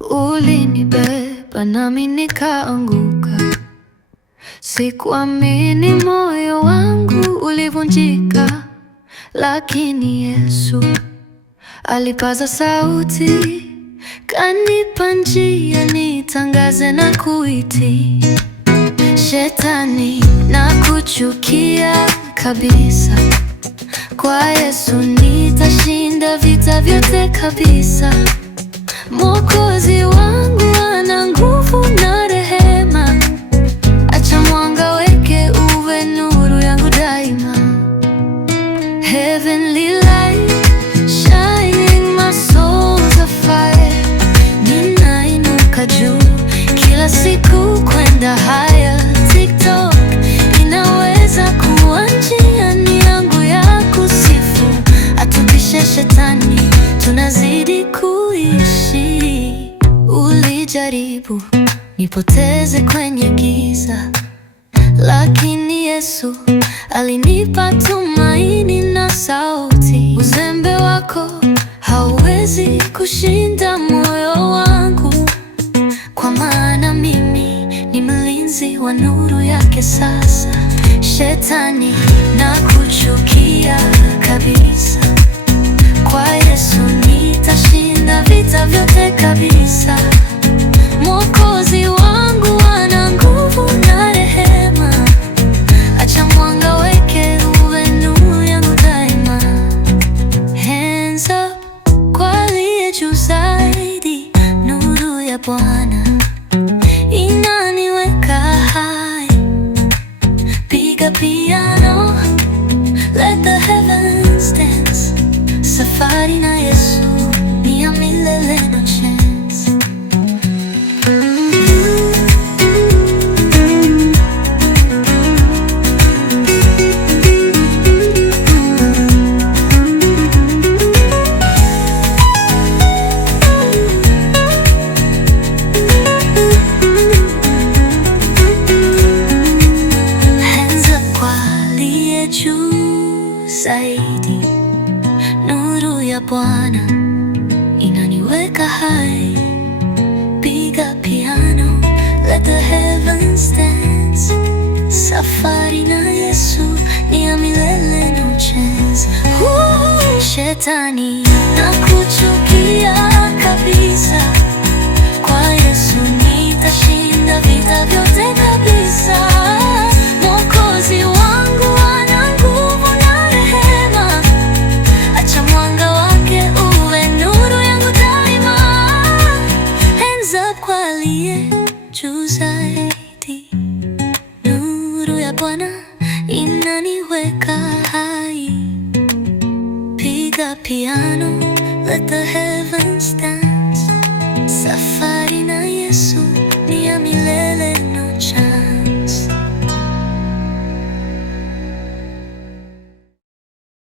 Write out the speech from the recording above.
Ulinibeba nami nikaanguka, sikuamini, moyo wangu ulivunjika. Lakini Yesu alipaza sauti, kanipa njia nitangaze na kuitii. Shetani nakuchukia kabisa, kwa Yesu nitashinda vita vyote kabisa. Mwokozi wangu ana nguvu na rehema, acha mwanga wake uwe nuru yangu daima. Heavenly light shining my soul's afire, ninainuka juu kila siku kwenda higher. TikTok inaweza kuwa njia yangu ya kusifu, atupishe shetani, tunazidi kuishi. Ulijaribu nipoteze kwenye giza, lakini Yesu alinipa tumaini na sauti. Uzembe wako hauwezi kushinda moyo wangu, kwa maana mimi ni mlinzi wa nuru yake sasa. Shetani nakuchukia kabisa, kwa Yesu nitashinda vita vyote kabisa. Mwokozi wangu ana nguvu na rehema, acha mwanga wake uwe nuru yangu daima. Hands up kwa aliye juu zaidi, nuru ya Bwana inaniweka hai. Piga piano, let the heavens dance. Safari na Yesu ni ya milele, no chance. Hands up kwa aliye juu zaidi, nuru ya Bwana inaniweka hai. Piga piano, let the heavens dance. Safari na Yesu ni ya milele, no chance. Shetani nakuchukia kabisa, kwa Yesu nitashinda vita vyote kabisa. Mwokozi wangu ana nguvu na rehema, acha mwanga wake uwe nuru yangu daima. Hands up kwa aliye juu zaidi, nuru ya Bwana inaniweka hai. Piga piano, let the heavens dance. Safari na Yesu ni ya milele.